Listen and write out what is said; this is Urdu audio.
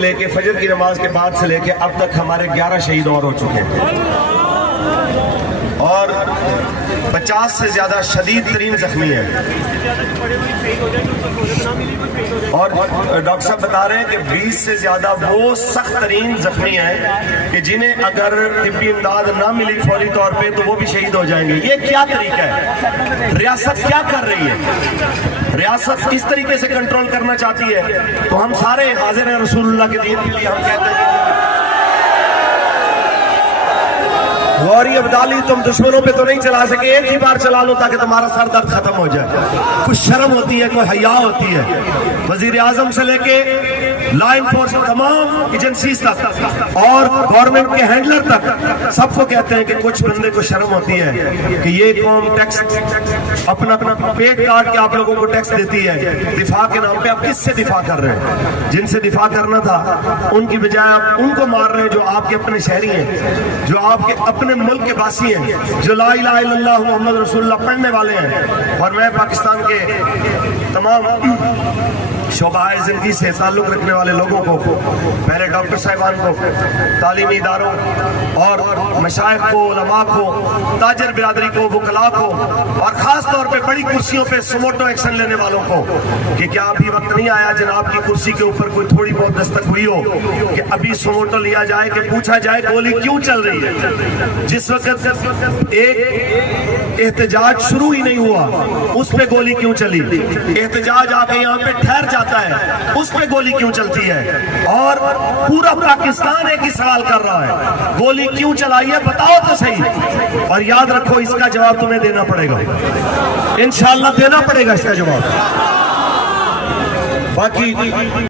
لے کے فجر کی نماز کے بعد سے لے کے اب تک ہمارے 11 شہید اور ہو چکے ہیں، اور 50 سے زیادہ شدید ترین زخمی ہیں، اور ڈاکٹر صاحب بتا رہے ہیں کہ 20 سے زیادہ وہ سخت ترین زخمی ہیں کہ جنہیں اگر طبی امداد نہ ملی فوری طور پہ تو وہ بھی شہید ہو جائیں گے۔ یہ کیا طریقہ ہے؟ ریاست کیا کر رہی ہے؟ ریاست اس طریقے سے کنٹرول کرنا چاہتی ہے تو ہم سارے حاضر ہیں رسول اللہ کے دین کے لیے، ہم کہتے ہیں غوری عبدالی تم دشمنوں پہ تو نہیں چلا سکے، ایک ہی بار چلا لو تاکہ تمہارا سر درد ختم ہو جائے۔ کچھ شرم ہوتی ہے، کوئی حیا ہوتی ہے۔ وزیر اعظم سے لے کے لا انفورسمنٹ تمام ایجنسیز تک اور گورنمنٹ کے ہینڈلر تک سب کو کہتے ہیں کہ کچھ بندے کو شرم ہوتی ہے کہ یہ قوم ٹیکس اپنا پیٹ کاٹ کے آپ لوگوں کو ٹیکس دیتی ہے دفاع کے نام پہ۔ آپ کس سے دفاع کر رہے ہیں؟ جن سے دفاع کرنا تھا ان کی بجائے آپ ان کو مار رہے ہیں جو آپ کے اپنے شہری ہیں، جو آپ کے اپنے ملک کے باسی ہیں، جو لا الہ الا اللہ محمد رسول اللہ پڑھنے والے ہیں۔ اور میں پاکستان کے تمام شعبہ زندگی سے تعلق رکھنے والے لوگوں کو، پہلے ڈاکٹر صاحبان کو، تعلیمی اداروں اور مشائخ کو، علماء کو، تاجر برادری کو، وکلاء کو، اور خاص طور پہ بڑی کرسیوں پہ سموٹو ایکشن لینے والوں کو کہ کیا ابھی وقت نہیں آیا جناب کی کرسی کے اوپر کوئی تھوڑی بہت دستک ہوئی ہو کہ ابھی سموٹو لیا جائے کہ پوچھا جائے گولی کیوں چل رہی ہے؟ جس وقت ایک احتجاج شروع ہی نہیں ہوا اس پہ گولی کیوں چلی؟ احتجاج آ کے یہاں پہ ٹھہر جاتا ہے اس پہ گولی کیوں چلتی ہے؟ اور پورا پاکستان ایک ہی سوال کر رہا ہے گولی کیوں چلائی ہے؟ بتاؤ تو صحیح۔ اور یاد رکھو اس کا جواب تمہیں دینا پڑے گا، انشاءاللہ دینا پڑے گا اس کا جواب۔ باقی